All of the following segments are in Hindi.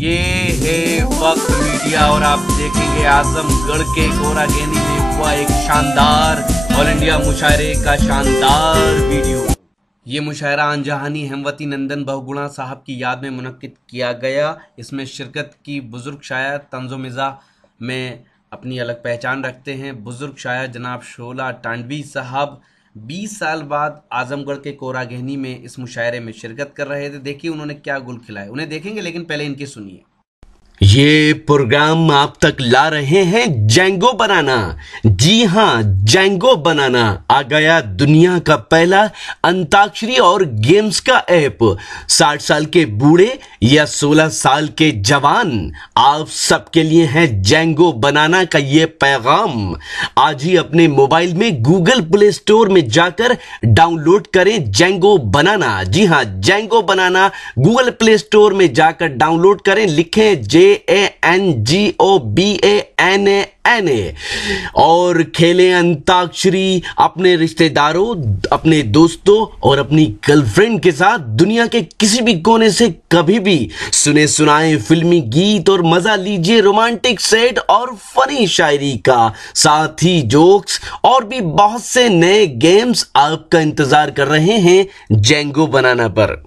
ये है वक्त मीडिया और आप देखेंगे आजमगढ़ के कोरागेनी में हुआ एक शानदार ऑल इंडिया मुशायरे का शानदार वीडियो। ये मुशायरा आंजहानी हेमवती नंदन बहुगुणा साहब की याद में मुनक्किद किया गया। इसमें शिरकत की बुजुर्ग शायर तंज़ो-मिज़ाह में अपनी अलग पहचान रखते हैं। बुजुर्ग शायर जनाब शोला टांडवी साहब 20 साल बाद आजमगढ़ के कोरागेनी में इस मुशायरे में शिरकत कर रहे थे। देखिए उन्होंने क्या गुल खिलाए, उन्हें देखेंगे लेकिन पहले इनकी सुनिए। ये प्रोग्राम आप तक ला रहे हैं जेंगो बनाना। जी हां, जेंगो बनाना आ गया दुनिया का पहला अंताक्षरी और गेम्स का ऐप। 60 साल के बूढ़े या 16 साल के जवान, आप सबके लिए है जेंगो बनाना का ये पैगाम। आज ही अपने मोबाइल में गूगल प्ले स्टोर में जाकर डाउनलोड करें जेंगो बनाना। जी हां, जेंगो बनाना गूगल प्ले स्टोर में जाकर डाउनलोड करें। लिखें JANGOBANANA और खेलें अंताक्षरी अपने रिश्तेदारों, अपने दोस्तों और अपनी गर्लफ्रेंड के साथ दुनिया के किसी भी कोने से कभी भी। सुने सुनाए फिल्मी गीत और मजा लीजिए रोमांटिक सेट और फनी शायरी का, साथ ही जोक्स और भी बहुत से नए गेम्स आपका इंतजार कर रहे हैं जेंगो बनाना पर।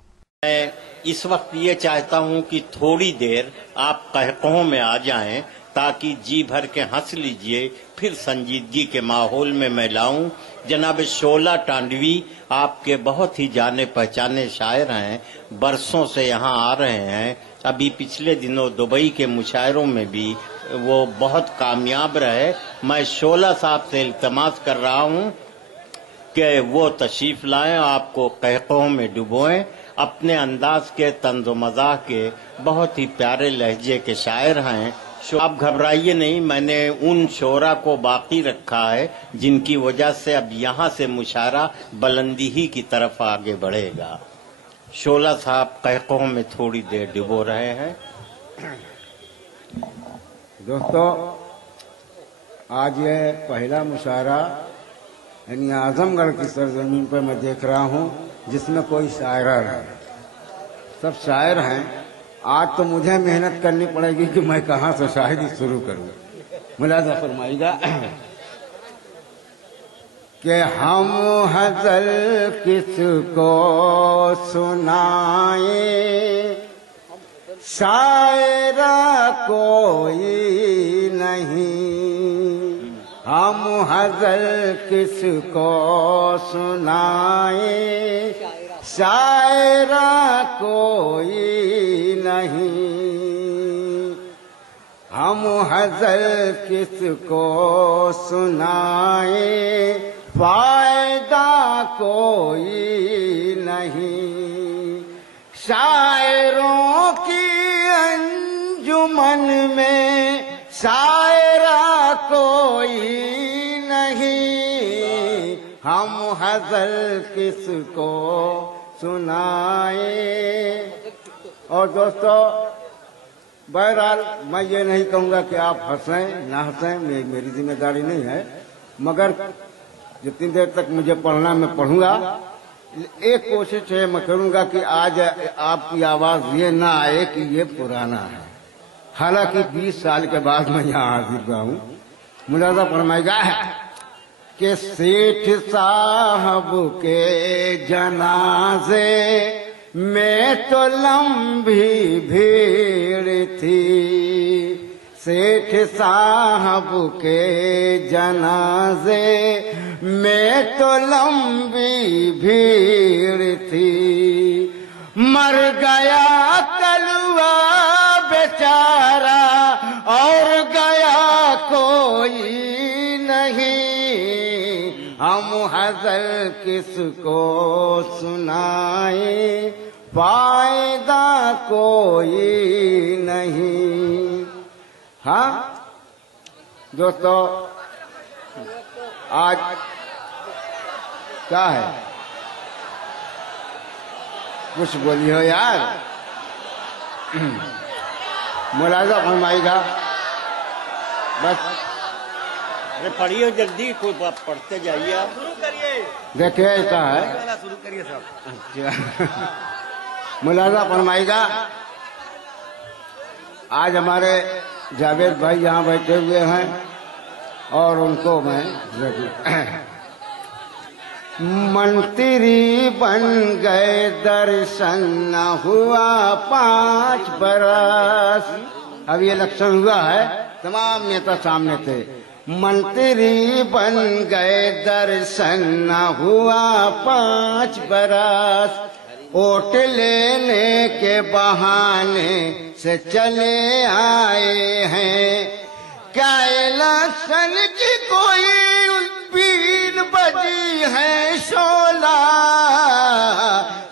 इस वक्त ये चाहता हूं कि थोड़ी देर आप कहकों में आ जाएं ताकि जी भर के हंस लीजिए। फिर संजीदगी के माहौल में मैं लाऊं। जनाब शोला टांडवी आपके बहुत ही जाने पहचाने शायर हैं, बरसों से यहाँ आ रहे हैं। अभी पिछले दिनों दुबई के मुशायरों में भी वो बहुत कामयाब रहे। मैं शोला साहब से इल्तमास कर रहा हूं कि वो तशरीफ लाएं, आपको कहकों में डुबोएं। अपने अंदाज के तंज़ो मज़ाह के बहुत ही प्यारे लहजे के शायर हैं। आप घबराइए नहीं, मैंने उन शोरा को बाकी रखा है जिनकी वजह से अब यहाँ से मुशायरा बुलंदी ही की तरफ आगे बढ़ेगा। शोला साहब कहकों में थोड़ी देर डुबो रहे हैं। दोस्तों, आज ये पहला मुशायरा यानी आजमगढ़ की सरजमीन पर मैं देख रहा हूँ जिसमें कोई शायरा है। सब शायर हैं। आज तो मुझे मेहनत करनी पड़ेगी कि मैं कहाँ से शायरी शुरू करूँ। मुलाजा फरमाइएगा कि हम हज़ल किसको सुनाए, शायरा कोई नहीं। हम हज़ल किसको सुनाए, शायरा कोई नहीं। हम हज़ल किसको सुनाए, फायदा कोई नहीं। शायरों की अंजुमन में शायरा कोई नहीं। हम हज़ल किसको सुनाए। और दोस्तों, बहरहाल मैं ये नहीं कहूँगा कि आप हंसें ना हंसें, मेरी जिम्मेदारी नहीं है, मगर जितनी देर तक मुझे पढ़ना मैं पढ़ूंगा। एक कोशिश है मैं करूँगा कि आज आपकी आवाज़ ये ना आए कि ये पुराना है। हालांकि 20 साल के बाद मैं यहाँ हाजिर हुआ हूँ। मुलाजा फरमाएगा कि सेठ साहब के जनाजे में तो लंबी भीड़ थी। सेठ साहब के जनाजे में तो लंबी भीड़ थी। मर गया कलवा बेचारा और गया कोई नहीं। हम हज़ल किसको सुनाए, फायदा कोई नहीं। हाँ दोस्तों, आज क्या है, कुछ बोलिए यार। मुलाजा फरमाइएगा बस। अरे पढ़िए जल्दी, कोई पढ़ते जाइए आप। शुरू करिए। देखिए ऐसा है, शुरू करिए साहब। अच्छा मुलाजा फरमाइएगा आज हमारे जावेद भाई यहाँ बैठे हुए हैं और उनको मैं मंत्री बन गए दर्शन न हुआ 5 बरस। अब ये इलेक्शन हुआ है, तमाम नेता सामने थे। मंत्री बन गए दर्शन न हुआ 5 बरस, वोट लेने के बहाने से चले आए हैं। क्या इलेक्शन की कोई बीन बजी है शोला,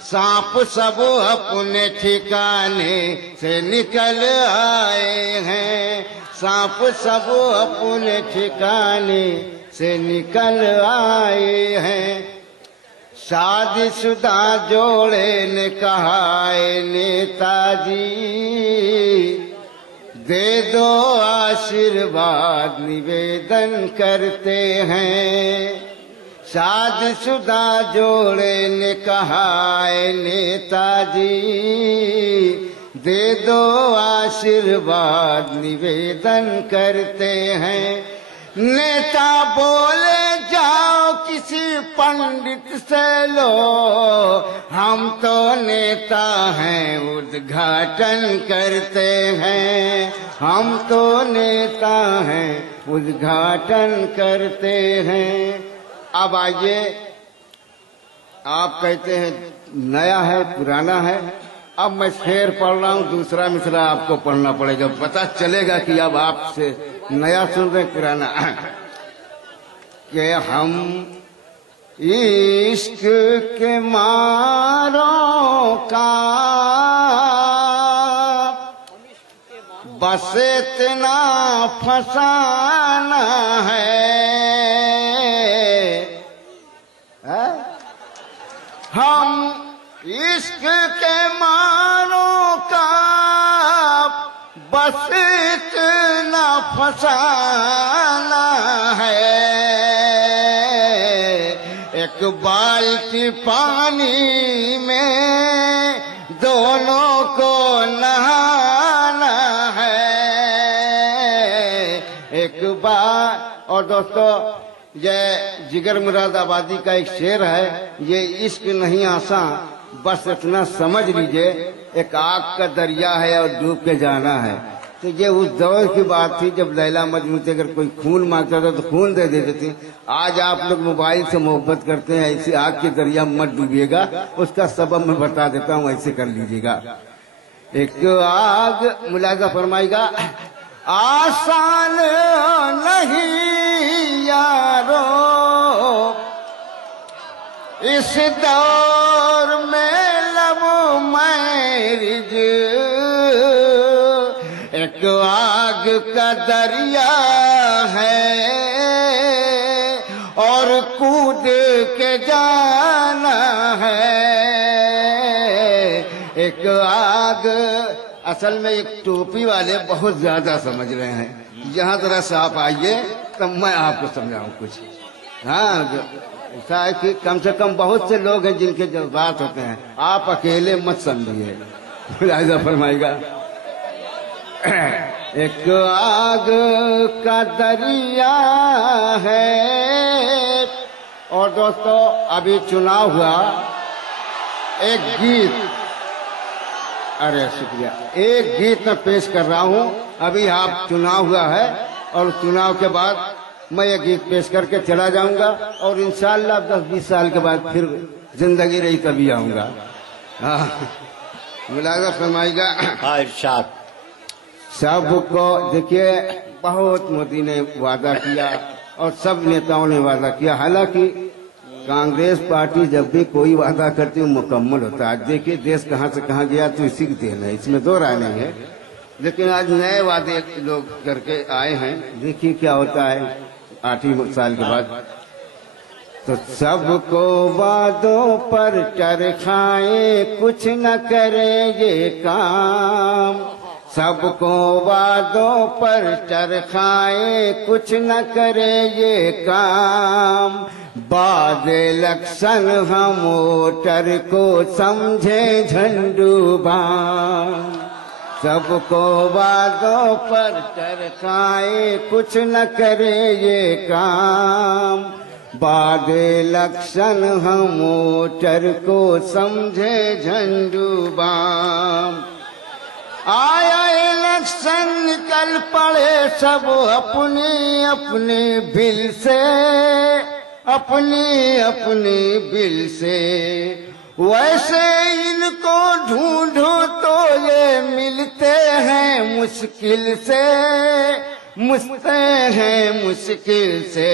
सांप सब अपने ठिकाने से निकल आए हैं। सांप सब अपने ठिकाने से निकल आए हैं। शादीशुदा जोड़े ने कहा नेताजी, दे दो आशीर्वाद निवेदन करते हैं। शादीशुदा जोड़े ने कहा नेताजी, दे दो आशीर्वाद निवेदन करते हैं। नेता बोले जाओ किसी पंडित से लो, हम तो नेता हैं उद्घाटन करते हैं। हम तो नेता हैं उद्घाटन करते हैं। अब आइए, आप कहते हैं नया है पुराना है, अब मैं शेर पढ़ रहा हूँ, दूसरा मिसरा आपको पढ़ना पड़ेगा, पता चलेगा कि अब आपसे नया सुन रहे पुराना। कि हम इश्क के मारों का बस इतना फसाना है, हम इश्क के मारों का बस इतना फसाना है। एक बाल्टी पानी में दोनों को नहाना है। एक बार, और दोस्तों ये जिगर मुरादाबादी का एक शेर है, ये इश्क नहीं आसान बस इतना समझ लीजिए, एक आग का दरिया है और डूब के जाना है। तो ये उस दौर की बात थी जब लैला मजनू से अगर कोई खून मांगता था तो खून दे देते थे। आज आप लोग मोबाइल से मोहब्बत करते हैं, ऐसे आग के दरिया में मत डूबिएगा, उसका सबब मैं बता देता हूँ, ऐसे कर लीजिएगा। एक आग, मुलाजा फरमाएगा, आसान नहीं यारो इस दौर में लब मैरिज, एक आग का दरिया है और कूद के जाना है। एक आग, असल में एक टोपी वाले बहुत ज्यादा समझ रहे हैं, यहाँ जरा से आप आइए तब मैं आपको समझाऊं कुछ। हाँ, ऐसा है कि कम से कम बहुत से लोग हैं जिनके जज्बात होते हैं, आप अकेले मत समझिए। मुलाहिजा फरमाएगा, एक आग का दरिया है। और दोस्तों अभी चुनाव हुआ, एक गीत, अरे शुक्रिया, एक गीत मैं पेश कर रहा हूँ। अभी आप चुनाव हुआ है और चुनाव के बाद मैं ये गीत पेश करके चला जाऊंगा और इंशाअल्लाह 10-20 साल के बाद फिर जिंदगी रही तभी आऊंगा। मुलाजा फरमाएगा, इरशाद। सबको देखिए, बहुत मोदी ने वादा किया और सब नेताओं ने वादा किया। हालांकि कांग्रेस पार्टी जब भी कोई वादा करती है मुकम्मल होता है। देखिए देश कहाँ से कहाँ गया तो इसी की देन है, इसमें दो राय नहीं है। लेकिन आज नए वादे लोग करके आए हैं, देखिए क्या होता है 8 साल के बाद। तो सबको वादों पर चरखाए, कुछ न करे ये काम। सबको वादों पर चरखाए, कुछ न करे ये काम। बाद इलेक्शन हम वोटर को समझे झंडूबाम। सबको वादों पर टरकाए, कुछ न करे ये काम। बाद इलेक्शन हम वोटर को समझे झंडूबाम। आया इलेक्शन निकल पड़े सब अपने अपने बिल से, अपनी अपनी बिल से। वैसे इनको ढूंढो तो ये मिलते हैं मुश्किल से, मिलते हैं मुश्किल से।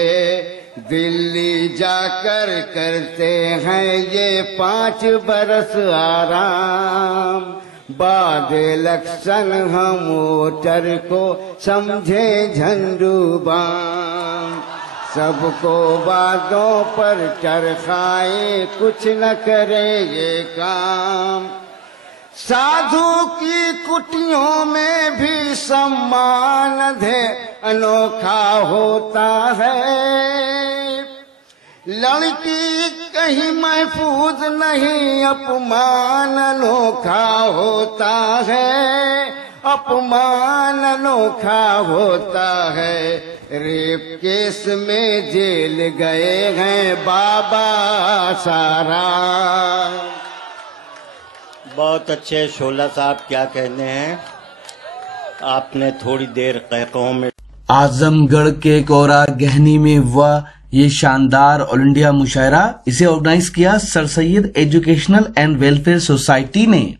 दिल्ली जाकर करते हैं ये 5 बरस आराम। बाद इलेक्शन हम वोटर को समझे झंडूबाम। सबको बातों पर चरखाए, कुछ न करे ये काम। साधु की कुटियों में भी सम्मान दे अनोखा होता है। लड़की कहीं महफूज नहीं, अपमान अनोखा होता है, अपमान अनोखा होता है। रेप केस में जेल गए हैं बाबा साराम। बहुत अच्छे शोला साहब, क्या कहने हैं आपने थोड़ी देर कहकों में। आजमगढ़ के कोरा गहनी में हुआ ये शानदार ऑल इंडिया मुशायरा, इसे ऑर्गेनाइज किया sir Syed educational and welfare society ने।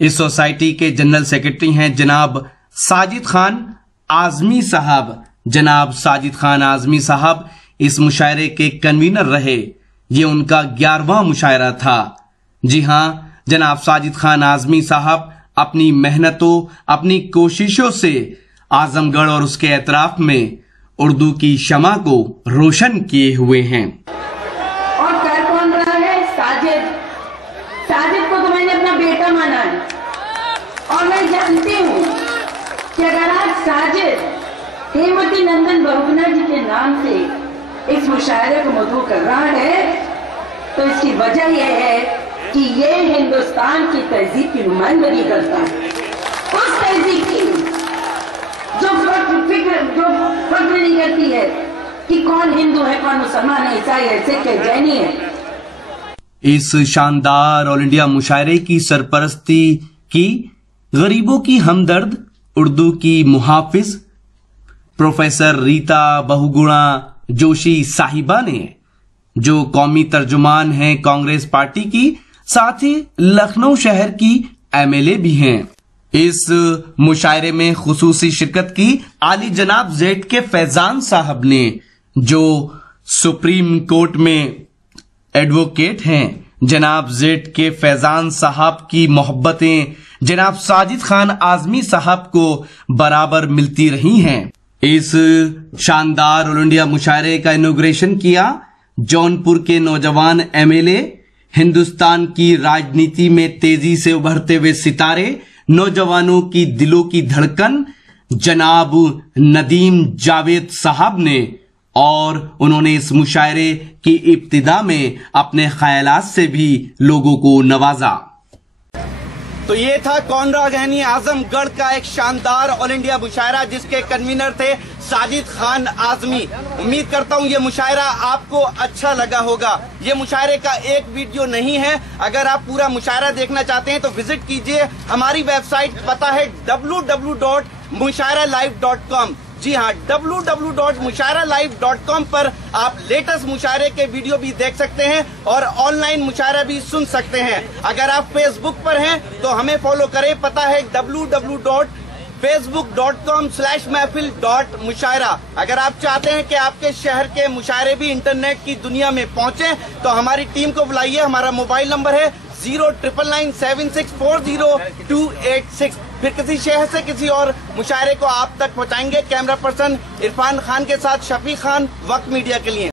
इस सोसाइटी के जनरल सेक्रेटरी हैं जनाब साजिद खान आजमी साहब। जनाब साजिद खान आजमी साहब इस मुशायरे के कन्वीनर रहे। ये उनका 11वां मुशायरा था। जी हां, जनाब साजिद खान आजमी साहब अपनी मेहनतों, अपनी कोशिशों से आजमगढ़ और उसके एतराफ में उर्दू की शमा को रोशन किए हुए हैं। और कर कौन रहा है? साजिद। साजिद को तो मैंने अपना बेटा माना है और मैं जानती हूँ कि अगर आज साजिद हेमवती नंदन बहुगुणा जी के नाम से इस मुशायरे को मधु कर रहा है तो इसकी वजह यह है कि ये हिंदुस्तान की तहजीब की नुमाइंदगी करता है। उस तहजीब की जो फर्क नहीं करती है कि कौन हिंदू है, कौन मुसलमान है, ईसाई है, सिख है, जैनी है। इस शानदार ऑल इंडिया मुशायरे की सरपरस्ती की गरीबों की हमदर्द, उर्दू की मुहाफिज प्रोफेसर रीता बहुगुणा जोशी साहिबा ने, जो कौमी तर्जुमान हैं कांग्रेस पार्टी की, साथ ही लखनऊ शहर की एमएलए भी हैं। इस मुशायरे में खुसूसी शिरकत की आली जनाब जेड के फैजान साहब ने, जो सुप्रीम कोर्ट में एडवोकेट हैं। जनाब जेड के फैजान साहब की मोहब्बतें जनाब साजिद खान आजमी साहब को बराबर मिलती रही हैं। इस शानदार ऑल इंडिया मुशायरे का इनॉग्रेशन किया जौनपुर के नौजवान एमएलए, हिंदुस्तान की राजनीति में तेजी से उभरते हुए सितारे, नौजवानों की दिलों की धड़कन जनाब नदीम जावेद साहब ने। और उन्होंने इस मुशायरे की इब्तिदा में अपने ख्यालात से भी लोगों को नवाजा। तो ये था कोनरा गहनी आजमगढ़ का एक शानदार ऑल इंडिया मुशायरा, जिसके कन्वीनर थे साजिद खान आजमी। उम्मीद करता हूँ ये मुशायरा आपको अच्छा लगा होगा। ये मुशायरे का एक वीडियो नहीं है, अगर आप पूरा मुशायरा देखना चाहते हैं तो विजिट कीजिए हमारी वेबसाइट, पता है www.mushairalive.com। जी हाँ, www.mushairalive.com पर आप लेटेस्ट मुशायरे के वीडियो भी देख सकते हैं और ऑनलाइन मुशायरा भी सुन सकते हैं। अगर आप फेसबुक पर हैं तो हमें फॉलो करें, पता है www.facebook.com/महफिल.मुशायरा। अगर आप चाहते हैं कि आपके शहर के मुशायरे भी इंटरनेट की दुनिया में पहुंचे तो हमारी टीम को बुलाइए। हमारा मोबाइल नंबर है 09997640286। फिर किसी शहर से किसी और मुशायरे को आप तक पहुंचाएंगे। कैमरा पर्सन इरफान खान के साथ शफी खान, वक्त मीडिया के लिए।